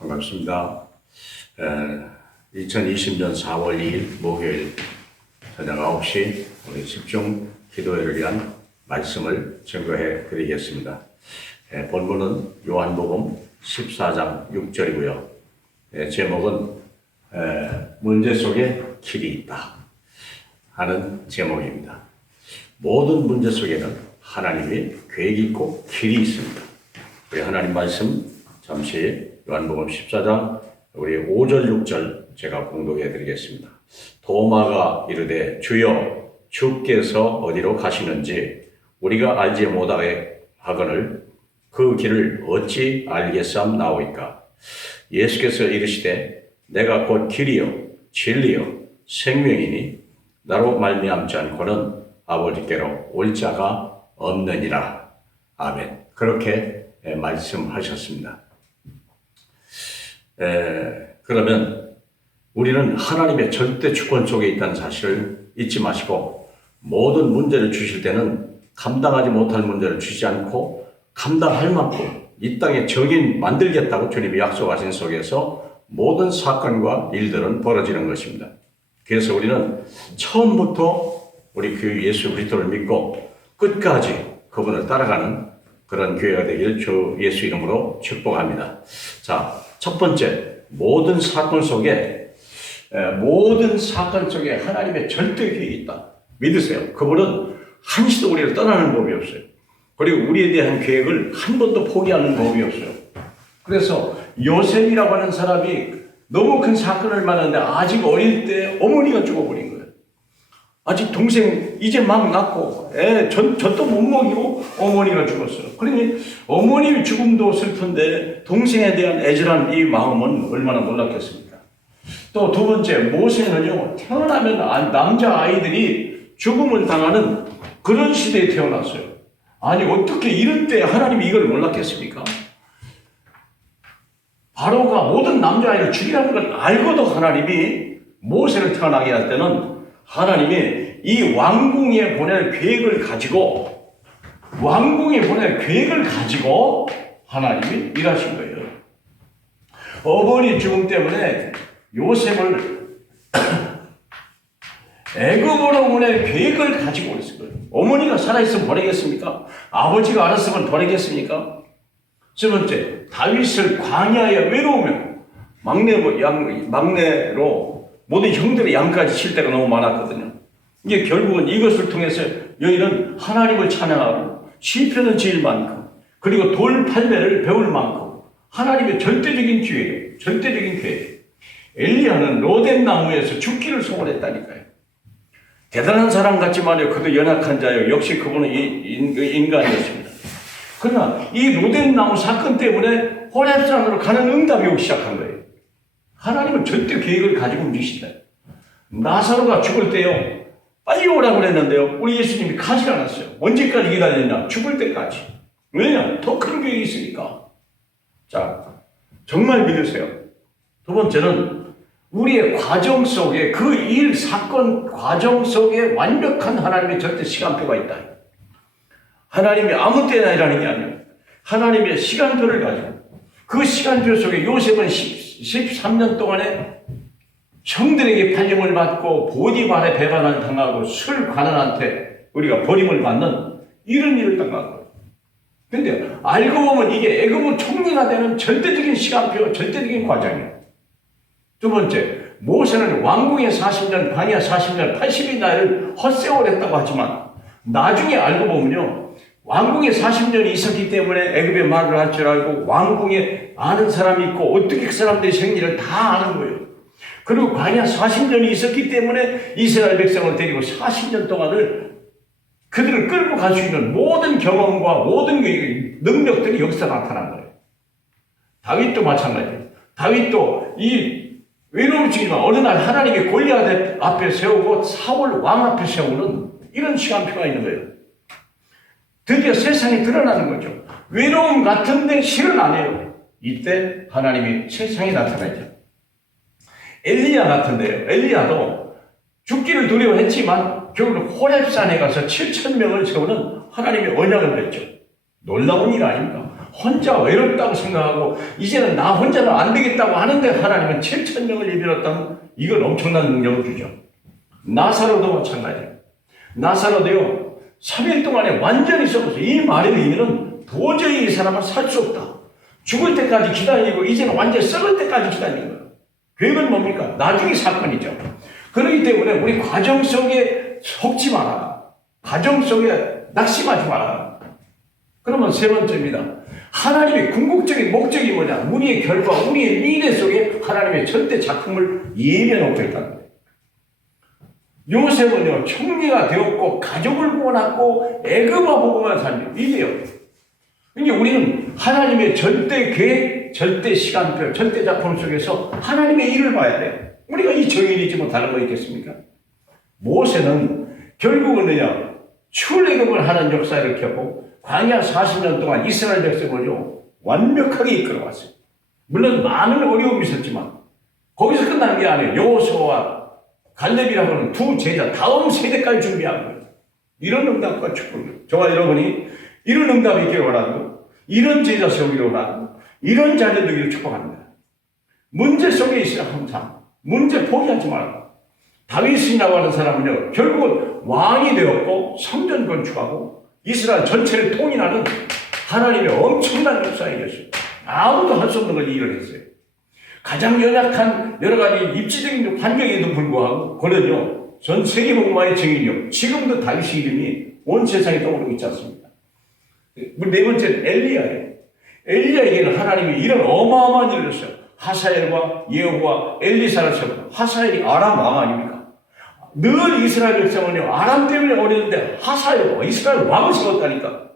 반갑습니다. 2020년 4월 2일 목요일 저녁 9시 우리 집중 기도회를 위한 말씀을 증거해 드리겠습니다. 본문은 요한복음 14장 6절이고요. 제목은 문제 속에 길이 있다 하는 제목입니다. 모든 문제 속에는 하나님의 계획이 있고 길이 있습니다. 우리 하나님 말씀 잠시 요한복음 14장 우리 5절 6절 제가 공독해 드리겠습니다. 도마가 이르되 주여 주께서 어디로 가시는지 우리가 알지 못하게 하거늘 그 길을 어찌 알겠사옵나오이까. 예수께서 이르시되 내가 곧 길이요 진리요 생명이니 나로 말미암지 않고는 아버지께로 올 자가 없느니라. 아멘. 그렇게 말씀하셨습니다. 그러면 우리는 하나님의 절대 주권 속에 있다는 사실을 잊지 마시고, 모든 문제를 주실 때는 감당하지 못할 문제를 주지 않고 감당할 만큼 이 땅에 정인 만들겠다고 주님이 약속하신 속에서 모든 사건과 일들은 벌어지는 것입니다. 그래서 우리는 처음부터 우리 그 예수 그리스도를 믿고 끝까지 그분을 따라가는 그런 교회가 되길 주 예수 이름으로 축복합니다. 자, 첫 번째, 모든 사건 속에 하나님의 절대 계획이 있다. 믿으세요. 그분은 한시도 우리를 떠나는 법이 없어요. 그리고 우리에 대한 계획을 한 번도 포기하는 법이 없어요. 그래서 요셉이라고 하는 사람이 너무 큰 사건을 만났는데 아직 어릴 때 어머니가 죽어버린 거예요. 아직 동생 이제 막 낳고 젖도 못 먹이고 어머니가 죽었어요. 그러니 어머니 죽음도 슬픈데 동생에 대한 애절한 이 마음은 얼마나 놀랐겠습니까? 또 두 번째, 모세는요, 태어나면 남자 아이들이 죽음을 당하는 그런 시대에 태어났어요. 아니 어떻게 이럴 때 하나님이 이걸 몰랐겠습니까? 바로가 모든 남자아이를 죽이라는 걸 알고도 하나님이 모세를 태어나게 할 때는 하나님이 이 왕궁에 보낼 계획을 가지고 하나님이 일하신 거예요. 어머니 죽음 때문에 요셉을 애굽으로 보낼 계획을 가지고 있을 거예요. 어머니가 살아있으면 보내겠습니까? 아버지가 알았으면 보내겠습니까? 세 번째, 다윗을 광야에 외로우며 막내로 모든 형들의 양까지 칠 때가 너무 많았거든요. 이게 결국은 이것을 통해서 여인은 하나님을 찬양하고 시편을 지을 만큼, 그리고 돌 판매를 배울 만큼 하나님의 절대적인 기회예요. 절대적인 기회. 엘리야는 로뎀 나무에서 죽기를 소원했다니까요. 대단한 사람 같지만요, 그도 연약한 자예요. 역시 그분은 인간이었습니다. 그러나 이 로뎀 나무 사건 때문에 호렙산으로 가는 응답이 오기 시작한 거예요. 하나님은 절대 계획을 가지고 움직이신다. 나사로가 죽을 때요, 빨리 오라고 그랬는데요, 우리 예수님이 가지 않았어요. 언제까지 기다렸냐? 죽을 때까지. 왜냐? 더 큰 계획이 있으니까. 자, 정말 믿으세요. 두 번째는 우리의 과정 속에, 그 일, 사건 과정 속에 완벽한 하나님의 절대 시간표가 있다. 하나님이 아무 때나 일하는 게 아니에요. 하나님의 시간표를 가지고, 그 시간표 속에 요셉은 13년 동안에 형들에게 팔림을 받고 보디발에 배반을 당하고 술관원한테 우리가 버림을 받는 이런 일을 당한 거예요. 근데 알고 보면 이게 애굽의 총리가 되는 절대적인 시간표, 절대적인 과정이에요. 두 번째, 모세는 왕궁에 40년, 광야 40년, 80의 나이를 헛세월했다고 하지만 나중에 알고 보면요, 왕궁에 40년이 있었기 때문에 애굽의 말을 할 줄 알고 왕궁에 아는 사람이 있고 어떻게 그 사람들의 생리를 다 아는 거예요. 그리고 광야 40년이 있었기 때문에 이스라엘 백성을 데리고 40년 동안을 그들을 끌고 갈 수 있는 모든 경험과 모든 능력들이 여기서 나타난 거예요. 다윗도 마찬가지예요. 다윗도 이 외로움이지만 어느 날 하나님이 골리앗 앞에 세우고 사울 왕 앞에 세우는 이런 시간표가 있는 거예요. 드디어 세상에 드러나는 거죠. 외로움 같은데 실은 아니에요. 이때 하나님이 세상에 나타나죠. 엘리야 같은데요. 엘리야도 죽기를 두려워했지만 결국 호렙산에 가서 7,000명을 세우는 하나님의 언약을 맺죠. 놀라운 일 아닙니까? 혼자 외롭다고 생각하고 이제는 나 혼자는 안 되겠다고 하는데 하나님은 7,000명을 일으켰다는 이건 엄청난 능력을 주죠. 나사로도 마찬가지예요. 나사로도요 3일 동안에 완전히 썩어서 이 말의 의미는 도저히 이 사람은 살 수 없다. 죽을 때까지 기다리고 이제는 완전히 썩을 때까지 기다리는 거예요. 계획은 뭡니까? 나중에 사건이죠. 그렇기 때문에 우리 과정 속에 속지 마라. 과정 속에 낙심하지 마라. 그러면 세 번째입니다. 하나님의 궁극적인 목적이 뭐냐? 우리의 결과, 우리의 미래 속에 하나님의 절대 작품을 예비해놓고 있다는 거예요. 요셉은요, 총리가 되었고, 가족을 구원하고, 애굽와 복음을 살며, 이게요. 그러니까 우리는 하나님의 절대 계획, 절대 시간표, 절대 작품 속에서 하나님의 일을 봐야 돼. 우리가 이 정인이지 뭐 다른 거 있겠습니까? 모세는 결국은 뭐냐? 출애굽을 하는 역사를 켜고 광야 40년 동안 이스라엘 백성을요 완벽하게 이끌어왔어요. 물론 많은 어려움이 있었지만 거기서 끝난 게 아니에요. 여호수아와 갈렙이라고 하는 두 제자 다음 세대까지 준비한 거예요. 이런 응답과 축복. 저와 여러분이 이런 응답이 있기를 원하고 이런 제자 세우기를 원하고 이런 자녀 되기를 축복합니다. 문제 속에 있어야 항상 문제 포기하지 말고 다윗이라고 하는 사람은요 결국은 왕이 되었고 성전 건축하고 이스라엘 전체를 통일하는 하나님의 엄청난 역사의 여신. 아무도 할 수 없는 걸 일을 했어요. 가장 연약한 여러 가지 입지적인 환경에도 불구하고 그는요 전 세계 복음화의 증인이요 지금도 다윗의 이름이 온 세상에 떠오르고 있지 않습니까? 네 번째는 엘리야예요. 엘리야에게는 하나님이 이런 어마어마한 일을 했어요. 하사엘과 예후와 엘리사를 세우고 하사엘이 아람 왕 아닙니까? 늘 이스라엘 백성은요 아람 때문에 어려운데 하사엘과 이스라엘 왕을 세웠다니까.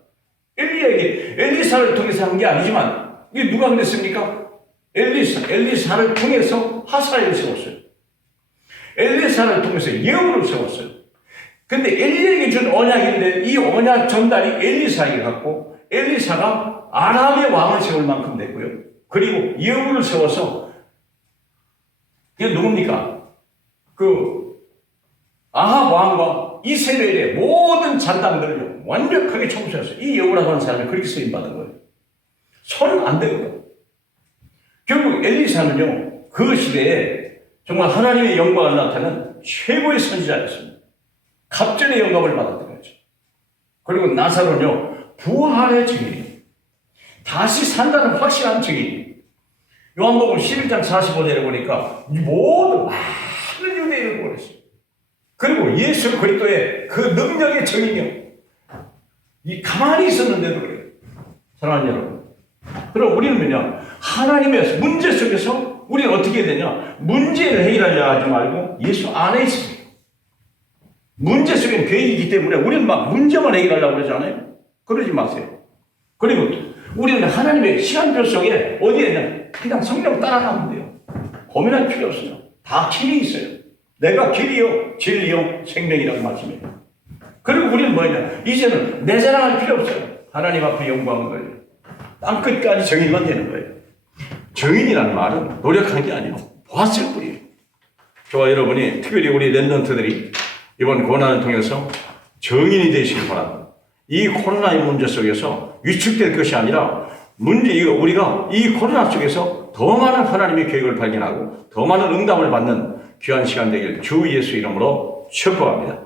엘리야에게 엘리사를 통해서 한 게 아니지만 이게 누가 그랬습니까? 엘리사를 통해서 하사엘을 세웠어요. 엘리사를 통해서 예후를 세웠어요. 근데 엘리야에게 준 언약인데 이 언약 전달이 엘리사에게 갔고 엘리사가 아람의 왕을 세울 만큼 됐고요. 그리고 예후를 세워서 이게 누굽니까? 아합 왕과 이세벨의 모든 잔당들을 완벽하게 청소했어요. 이 예후라고 하는 사람이 그렇게 쓰임받은 거예요. 손은 안 되거든요. 결국 엘리사는요 그 시대에 정말 하나님의 영광을 나타내는 최고의 선지자였습니다. 갑절의 영감을 받았던 거죠. 그리고 나사로는요 부활의 증인이에요. 다시 산다는 확실한 증인이에요. 요한복음 11장 45절에 보니까 모든 많은 유대인을 구원했어요. 그리고 예수 그리스도의 그 능력의 증인이요. 이 가만히 있었는데도 그래요. 사랑하는 여러분. 그럼 우리는 뭐냐? 하나님의 문제 속에서 우리는 어떻게 해야 되냐? 문제를 해결하려 하지 말고 예수 안에 있습니다. 문제 속에는 계획이기 때문에 우리는 막 문제만 해결하려고 그러잖아요. 그러지 마세요. 그리고 우리는 하나님의 시간표 속에 어디에 있냐? 그냥 성령 따라가면 돼요. 고민할 필요 없어요. 다 길이 있어요. 내가 길이요, 진리요, 생명이라고 말씀해요. 그리고 우리는 뭐냐? 이제는 내 자랑할 필요 없어요. 하나님 앞에 영광을 걸려. 땅끝까지 정인만 되는 거예요. 정인이라는 말은 노력한 게 아니에요. 보았을 뿐이에요. 저와 여러분이 특별히 우리 랩런트들이 이번 고난을 통해서 정인이 되시길 바랍니다. 이 코로나의 문제 속에서 위축될 것이 아니라 우리가 이 코로나 속에서 더 많은 하나님의 계획을 발견하고 더 많은 응답을 받는 귀한 시간 되길 주 예수 이름으로 축복합니다.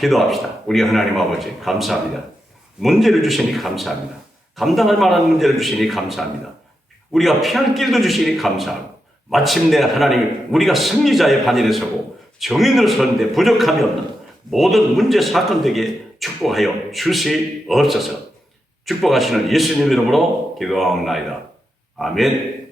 기도합시다. 우리 하나님 아버지 감사합니다. 문제를 주시니 감사합니다. 감당할 만한 문제를 주시니 감사합니다. 우리가 피할 길도 주시니 감사하고 마침내 하나님 우리가 승리자의 반열에 서고 정인으로 서는데 부족함이 없는 모든 문제 사건 되게 축복하여 주시옵소서. 축복하시는 예수님 이름으로 기도하옵나이다. 아멘.